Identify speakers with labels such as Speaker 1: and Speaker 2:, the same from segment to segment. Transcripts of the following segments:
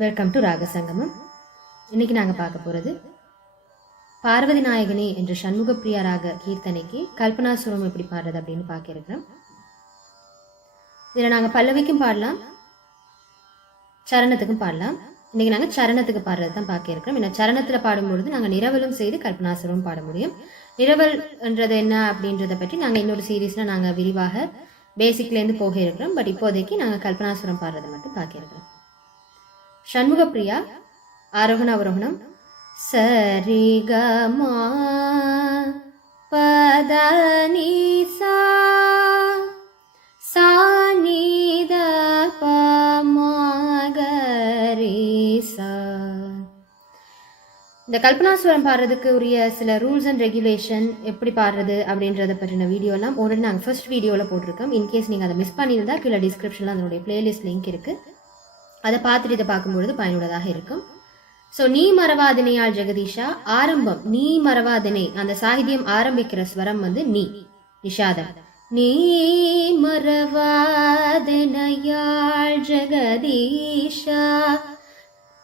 Speaker 1: Welcome to ராகசங்கமம் இன்னைக்கு நாங்கள் பார்க்க போகிறது பார்வதி நாயகனே என்ற சண்முகப்பிரியா ராக கீர்த்தனைக்கு கல்பனாசுரம் எப்படி பாடுறது அப்படின்னு பார்க்க இருக்கிறோம். இதில் நாங்கள் பல்லவிக்கும் பாடலாம் சரணத்துக்கும் பாடலாம். இன்னைக்கு நாங்கள் சரணத்துக்கு பாடுறது தான் பார்க்க இருக்கிறோம். ஏன்னா சரணத்தில் பாடும்பொழுது நாங்கள் நிரவலும் செய்து கல்பனாசுரமும் பாட முடியும். நிரவல்ன்றது என்ன அப்படின்றத பற்றி நாங்கள் இன்னொரு சீரீஸில் நாங்கள் விரிவாக பேசிக்லேருந்து போக இருக்கிறோம். பட் இப்போதைக்கு நாங்கள் கல்பனாசுரம் பாடுறதை மட்டும் பார்க்க இருக்கிறோம். ஷண்முகப்பிரியா ஆரோகண அவரோகணம். சரி க மா பத சா சா நீ ப இந்த கல்பனாஸ்வரம் பாடுறதுக்கு உரிய சில ரூல்ஸ் அண்ட் ரெகுலேஷன் எப்படி பாடுறது அப்படின்றத பற்றின வீடியோலாம் ஆல்ரெடி நாங்கள் ஃபர்ஸ்ட் வீடியோவில் போட்டிருக்கோம். இன்கேஸ் நீங்கள் அதை மிஸ் பண்ணியிருந்தா கீழே டிஸ்கிரிப்ஷனில் அதனுடைய பிளேலிஸ்ட் லிங்க் இருக்குது அதை பார்த்துட்டு இதை பார்க்கும்பொழுது பயனுள்ளதாக இருக்கும். ஸோ நீ மறவாதினையாள் ஜெகதீஷா ஆரம்பம் நீ மறவாதனை அந்த சாகித்யம் ஆரம்பிக்கிற ஸ்வரம் வந்து நீ நிஷாதம். நீ மறவாதினையாள் ஜெகதீஷா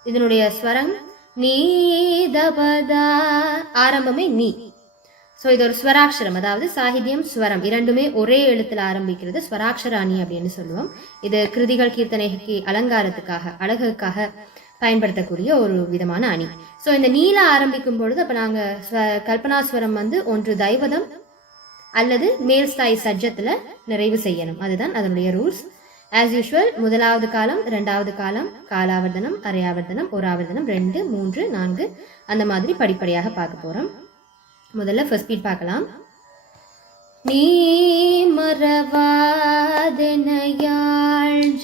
Speaker 1: இதனுடைய ஸ்வரம் நீ தபதா ஆரம்பமே நீ. ஸோ இது ஒரு ஸ்வராட்சரம். அதாவது சாகித்யம் ஸ்வரம் இரண்டுமே ஒரே எழுத்தில் ஆரம்பிக்கிறது ஸ்வராட்சராணி அப்படின்னு சொல்லுவோம். இது கிருதிகள் கீர்த்தனைக்கு அலங்காரத்துக்காக அழகுக்காக பயன்படுத்தக்கூடிய ஒரு விதமான அணி. ஸோ இந்த நீல ஆரம்பிக்கும் பொழுது அப்போ நாங்கள் ஸ்வ கல்பனாஸ்வரம் வந்து ஒன்று தைவதம் அல்லது மேல்ஸ்தாய் சஜ்ஜத்தில் நிறைவு செய்யணும். அதுதான் அதனுடைய ரூல்ஸ் ஆஸ் யூஷுவல் முதலாவது காலம் ரெண்டாவது காலம் காலாவர்த்தனம் அரையாவர்த்தனம் ஒரு ஆவர்த்தனம் ரெண்டு மூன்று நான்கு அந்த மாதிரி படிப்படியாக பார்க்க போகிறோம் முதல்ல ஃபர்ஸ்ட் பீட் பார்க்கலாம். நீ மறவாதனையாள்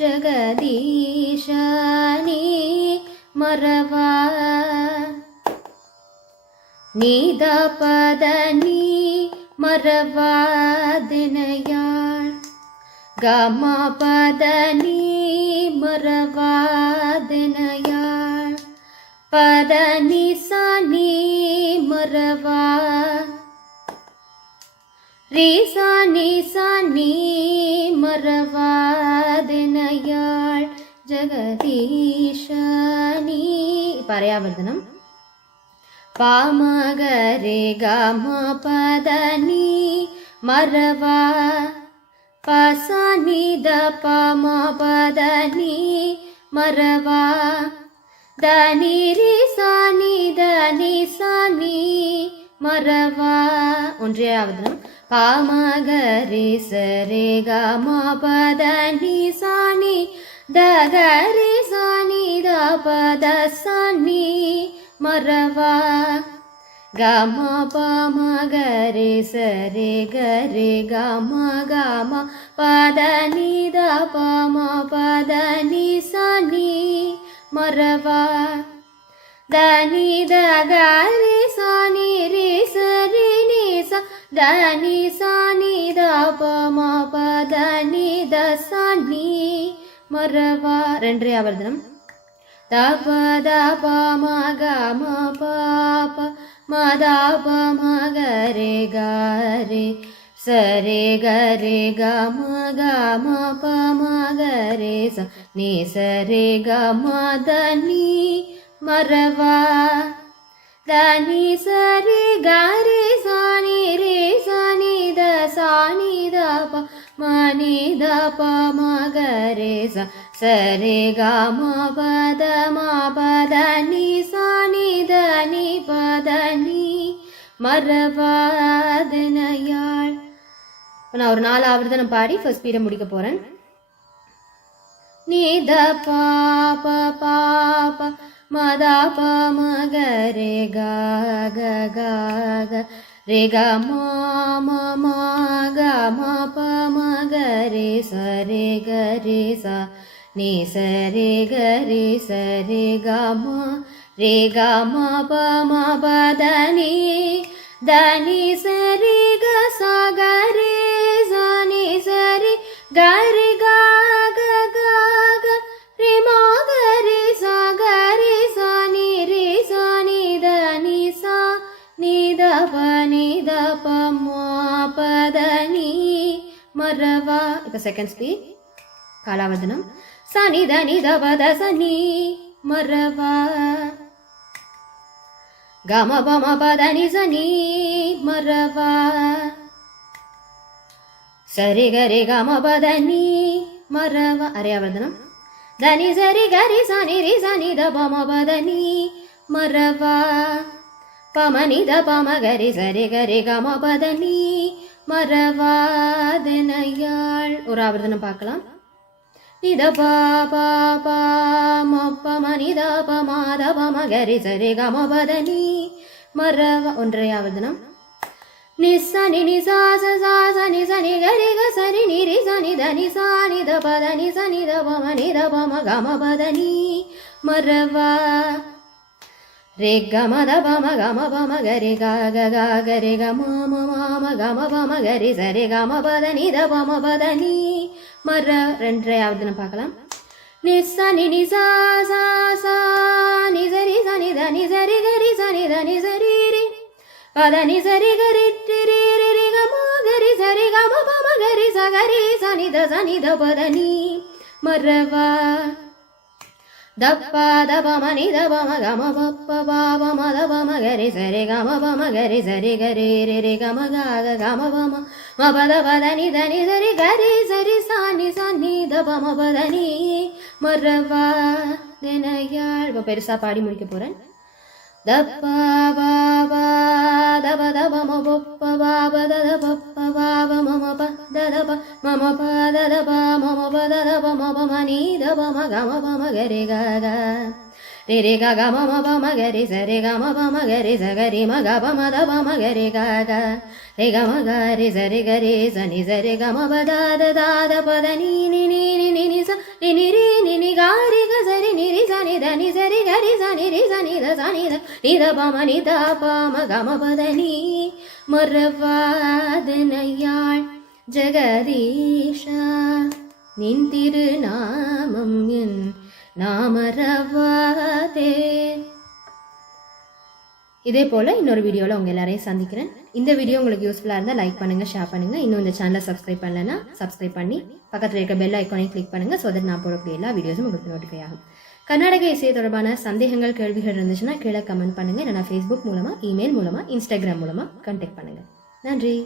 Speaker 1: ஜெகதீஷா நீ மறவா. நீத பத நீ மறவாதனையாள் கம பத நீ மறவாதனையாள் பத நீ சா நீ மறவா? ரீ சா நீ. சா நீ மறவாதனையாள் ஜெகதீஷா நீ பரையாவர்த்தனம் பாமகரே கம பத நீ மறவா பசனி த பம பத நீ மறவா தனி சானி தனி சானி மறவா. ஒன்றையாவதுனம் பாமகரி சரே கமா பத நீ சானி தகரி சானி த பத சானி மரவா கமா பாமக ரே சரே கரே கமா கமா பத நீ த பாமா பத நீ சானி மறவா? தனி த கரி சானி ரே சரி நீ சா தனி சானி த பம பத நீ த சானி மறவா? ரெண்டரை ஆவர்த்தனம் தப தப மக ம பாப மதா ப மக ரே கரே சரே கரே க ம க ம ப மக ரே ச நீ சரே க ம த நீ மறவா? தனி சரி காரே சாணி ரே சானி த சாணி த ப மணி த ப ரே ச சரே க ம பத ம பத நீ சானி த நீ பத நீ மறவாதனையாள் இப்போ நான் ஒரு நாலாவது ஆவர்த்தனம் பாடி ஃபர்ஸ்ட் ஸ்பீடை முடிக்க போகிறேன் நீ த பாப பாப மத ப மக ரே க க க க ரே க ம ம ம க ம ப மக ரே ச ரே க ரே ச நீ ச ரே க ரே ச ரே க ம ரே க ம ப ம ப த ఇక సెకండ్స్ది కాలావదనం సని దని దవద సని మరవా. గమ బమ పదని సని మరవా. సరి గరి గమ పదని మరవా. అర్యావర్ధనం దని సరి గరి సని రి సని ద బమ పదని మరవా. పమని ద పమ గరి సరి గరి గమ పదని மரவாதனையாள் ஒரு ஆவர்த்தனம் பார்க்கலாம். நித பா பா பா மப்ப மனித பமாத பம கரி சரி கம பதனி மரவ ஒன்றை ஆவர்த்தனம். நிசனி நிசாச சாச நிசனி கரி க சரி நிரி சனி தனி சானி த பதனி சனி த பம நித பம கம ரே கமத பம கம பம கரி காக க க கரி க கம பம கரி சரி கம பதனி த பம பதனி மர ரெண்டரையாவது நம்ம பார்க்கலாம் நிச நி நிசா சா சா நிசரி சனி த நிசரி கரி சனி த நிசரி ரி பதனி சரி கரி ரி ரி ரி கம கரி சரி கம பம கரி சகரி சனி த சனி த பதனி மரவா ದಪ್ಪ ದಪ ಮನಿ ದಪ ಮ ಗಮ ಪಪ್ಪ ಪಾಪ ಮ ದಪ ಮ ಗರಿ ಸರಿ ಗಮ ಪ ಮ ಗರಿ ಸರಿ ಗರಿ ರಿ ರಿ ಗಮ ಗ ಗ ಗಮ ಪ ಮ ಮ ಪದ ಪದ ನಿ ಧನಿ ಸರಿ ಗರಿ ಸರಿ ಸಾನಿ ಸಾನಿ ದಪ ம பதனி மரவா தினையாள் இப்போ பெருசாக பாடி முடிக்க போகிறேன் தப்பா பாபா தப தப ம பொப்ப பாப தத பப்ப பாப மம ப தத ப மம ப தத ப மம ப தத ப ம ப ம நீ தப ம க ம ப ம க ரே க க ரே ரே க க ம ம ப ம க ரே ச ரே க ம ப ம க ரே ச க ரே ம க ப ம த ப ம க ரே க க ரே க ம க ரே ச ரே க ரே ச நி ச ரே க ம ப த த த த ப த நீ நீ நீ நீ நீ நீ ச நீ நீ ரீ நீ நீ க ரே க ச ரே நீ ரி ச நி த நீ ச ஜெகதீஷா நின் திருநாமம் என் நாமரவாதே. இதே போல் இன்னொரு வீடியோவில் உங்கள் எல்லாரையும் சந்திக்கிறேன். இந்த வீடியோ உங்களுக்கு யூஸ்ஃபுல்லாக இருந்தால் லைக் பண்ணுங்கள் ஷேர் பண்ணுங்கள் இன்னும் இந்த சேனலை சப்ஸ்கிரைப் பண்ணலைன்னா சப்ஸ்கிரைப் பண்ணி பக்கத்தில் இருக்க பெல் ஐக்கானையும் கிளிக் பண்ணுங்கள் ஸோ தட் நான் போடக்கூடிய எல்லா வீடியோஸும் உங்களுக்கு நோட்டிஃபை ஆகும். கர்நாடக இசை தொடர்பான சந்தேகங்கள் கேள்விகள் இருந்துச்சுன்னா கீழே கமெண்ட் பண்ணுங்கள் இல்லைனா ஃபேஸ்புக் மூலமாக இமெயில் மூலமாக இன்ஸ்டாகிராம் மூலமாக கான்டாக்ட் பண்ணுங்கள் நன்றி.